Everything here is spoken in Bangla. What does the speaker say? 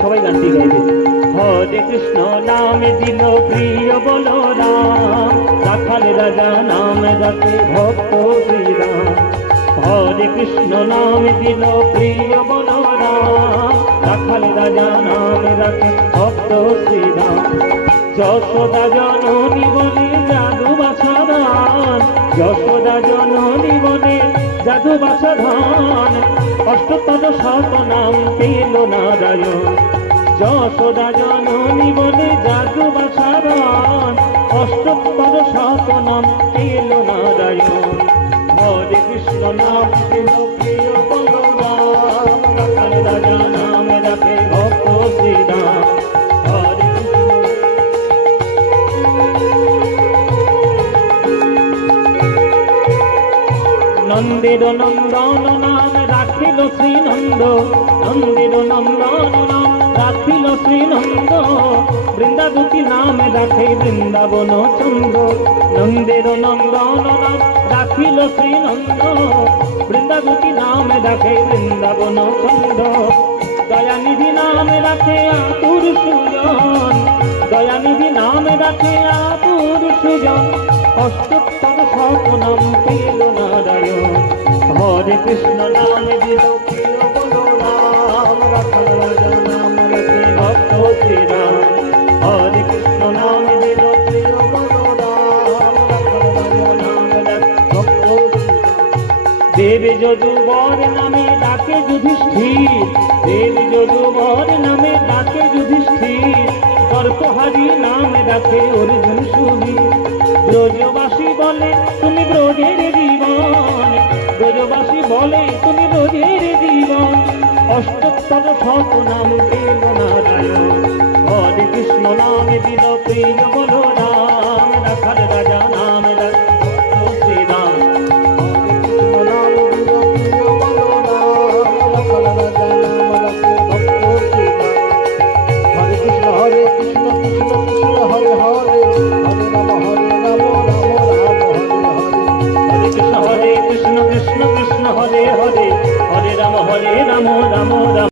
সবাই গানটি গাইবে। হরে কৃষ্ণ নাম দিল প্রিয় বলরাম, রাখাল রাজা নাম রাখে ভক্ত শ্রীরাম। হরে কৃষ্ণ নাম দিল প্রিয় বলরাম, রাখাল রাজা নাম রাখে ভক্ত শ্রীরাম। যশোদা জননী বলে জাদু বাছাধান, যশোদা জননী বলে জাদু বাছাধান, অষ্টপদ শত নাম পেল নারায়ণ। যশোদা জননী বলে জাদু বাছাধান, অষ্টপদ শত নাম পেল নারায়ণ। হরে কৃষ্ণ নাম দিল প্রিয় বলরাম, রাখাল রাজা নাম রাখে ভক্ত শ্রীরাম। হরে নন্দের নন্দন নাম রাখিল শ্রীনন্দ, নন্দের নন্দন নাম রাখিল শ্রীনন্দ, বৃন্দাবতী নাম রাখে বৃন্দাবন চন্দ্র। নন্দের নন্দন নাম রাখিল শ্রীনন্দ, বৃন্দাবতী নাম রাখে বৃন্দাবন চন্দ্র। দয়ানিধি নাম রাখে আতুর সুজন, দয়ানিধি নাম রাখে আতুর সুজন, অষ্টপদ শত নাম পেল নারায়ণ। হরে কৃষ্ণ নাম দিল প্রিয় বলরাম, রাখাল রাজা নাম রাখে ভক্ত শ্রীরাম। হরে কৃষ্ণ নাম দিল প্রিয় বলরাম, রাখাল রাজা নাম রাখে ভক্ত শ্রীরাম। দেব যদুবর নামে ডাকে যুধিষ্ঠির, দেব যদুবর নামে ডাকে যুধিষ্ঠির, দর্পহারি নাম ডাকে অর্জুন সুবীর। ব্রজবাসী বলে তুমি ব্রজের জীবন, ব্রজবাসী বলে তুমি ব্রজের জীবন, অষ্টপদ শত নাম পেল নারায়ণ। হরে কৃষ্ণ নাম দিল প্রিয় বলরাম, রাখাল রাজা নাম রাখে ভক্ত শ্রীরাম। হরে কৃষ্ণ নাম দিল প্রিয় বলরাম, রাখাল রাজা নাম রাখে ভক্ত শ্রীরাম। হরে কৃষ্ণ কৃষ্ণ কৃষ্ণ হরে হরে, হরে রাম হরে রাম, রাম রাম হরে হরে। হরে কৃষ্ণ কৃষ্ণ কৃষ্ণ হরে হরে, হরে রাম হরে রাম, রাম রাম।